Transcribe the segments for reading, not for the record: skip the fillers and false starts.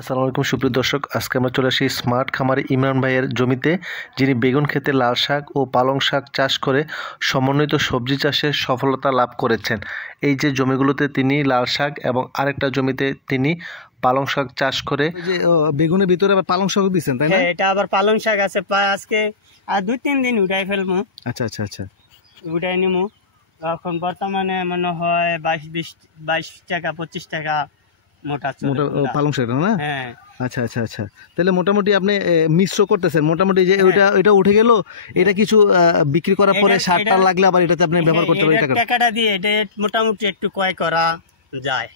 আসসালামু আলাইকুম সুপ্রিয় দর্শক, আজকে আমরা চলে আসি স্মার্ট খামারি ইমরান ভাইয়ের জমিতে, যিনি বেগুন ক্ষেতে লাল শাক ও পালং শাক চাষ করে সমন্বিত সবজি চাষে সফলতা লাভ করেছেন। এই যে জমিগুলোতে তিনি লাল শাক এবং আরেকটা জমিতে তিনি পালং শাক চাষ করে যে বেগুনের ভিতরে আবার পালং শাক দিচ্ছেন, তাই না? এটা আবার পালং শাক আছে, আজকে আর 2-3 দিন উঠাই ফেলবো। আচ্ছা আচ্ছা আচ্ছা, উঠাই নিমু। এখন বর্তমানে মনে হয় 22 টাকা 25 টাকা মোটা পালং শাক না? হ্যাঁ। আচ্ছা আচ্ছা আচ্ছা, তাহলে মোটামুটি আপনি মিশ্র করতেছেন মোটামুটি, যে ওইটা উঠে গেল, এটা কিছু বিক্রি করার পরে সারটা লাগলে আবার এটাতে আপনি ব্যবহার করতে পারেন। টাকাটা দিয়ে এটা মোটামুটি একটু ক্রয় করা যায়,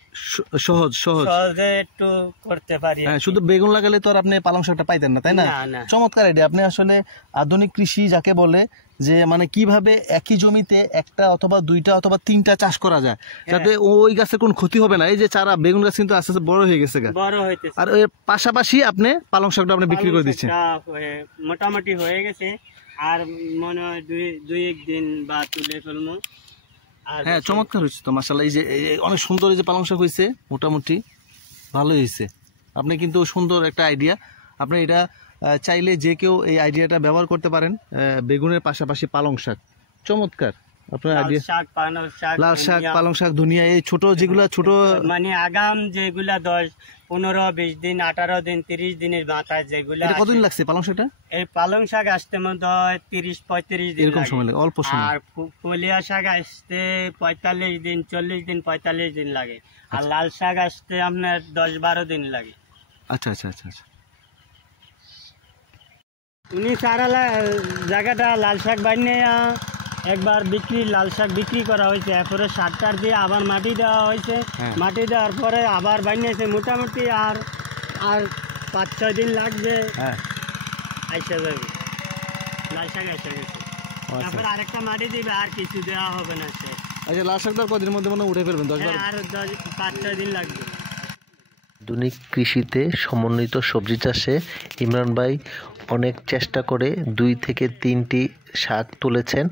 সহজে একটু করতে পারি। হ্যাঁ, শুধু বেগুন লাগালে তো আর আপনি পালং শাকটা পাইতেন না, তাই না? চমৎকার আইডিয়া। আপনি আসলে আধুনিক কৃষি যাকে বলে, যে মানে কিভাবে একই জমিতে একটা অথবা দুইটা অথবা তিনটা চাষ করা যায় যাতে ওই গাছের কোনো ক্ষতি হবে না। এই যে চারা বেগুন গাছ কিন্তু আস্তে আস্তে বড় হয়ে গেছে, আর এর পাশাপাশি আপনি পালং শাকটা আপনি বিক্রি করে দিচ্ছেন। মোটামুটি হয়ে গেছে, আর মনে হয় দুই এক দিন বা তুলে ফেলবো। হ্যাঁ, চমৎকার হয়েছে তো মাশাআল্লাহ। এই যে অনেক সুন্দর এই যে পালং শাক হয়েছে, মোটামুটি ভালোই হয়েছে। আপনি কিন্তু সুন্দর একটা আইডিয়া, আপনি এটা চাইলে যে কেউ এই আইডিয়াটা ব্যবহার করতে পারেন। বেগুনের পাশাপাশি পালং শাক, চমৎকার আপনার আইডিয়া। লাল শাক, পালং শাক, ধনিয়া, এই ছোট যেগুলা ছোট মানে আগাম যেগুলা 10-15-20 দিন 18 দিন 30 দিনের মাথায় যেগুলা। কতদিন লাগছে পালং শাকটা? এই পালং শাক আসতে মধ্যে 30-35 দিন এরকম সময় লাগে, অল্প সময়। আর কলিয়া শাক আসতে 45 দিন 40 দিন 45 দিন লাগে, আর লাল শাক আসতে আপনার 10-12 দিন লাগে। আচ্ছা আচ্ছা আচ্ছা আচ্ছা, উনি সারা জায়গাটা লাল শাক বানিয়ে একবার লাল শাক বিক্রি করা হয়েছে, এরপরে সার টার দিয়ে আবার মাটি দেওয়া হয়েছে। মাটি দেওয়ার পরে আবার বানিয়েছে, মোটামুটি আর 5-6 দিন লাগবে, আইসা যাবে লাল শাক এসে গেছে। তারপর আরেকটা মাটি দিবে, আর কিছু দেওয়া হবে না। সে আচ্ছা, লাল শাকটা কদিনের মধ্যে মনে উঠে ফেলবেন? আর 5-6 দিন লাগবে। আধুনিক কৃষিতে সমন্বিত সবজি চাষে ইমরান ভাই অনেক চেষ্টা করে 2 থেকে 3টি শাক তুলেছেন।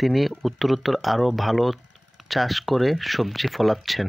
তিনি উত্তরোত্তর আরও ভালো চাষ করে সবজি ফলাচ্ছেন।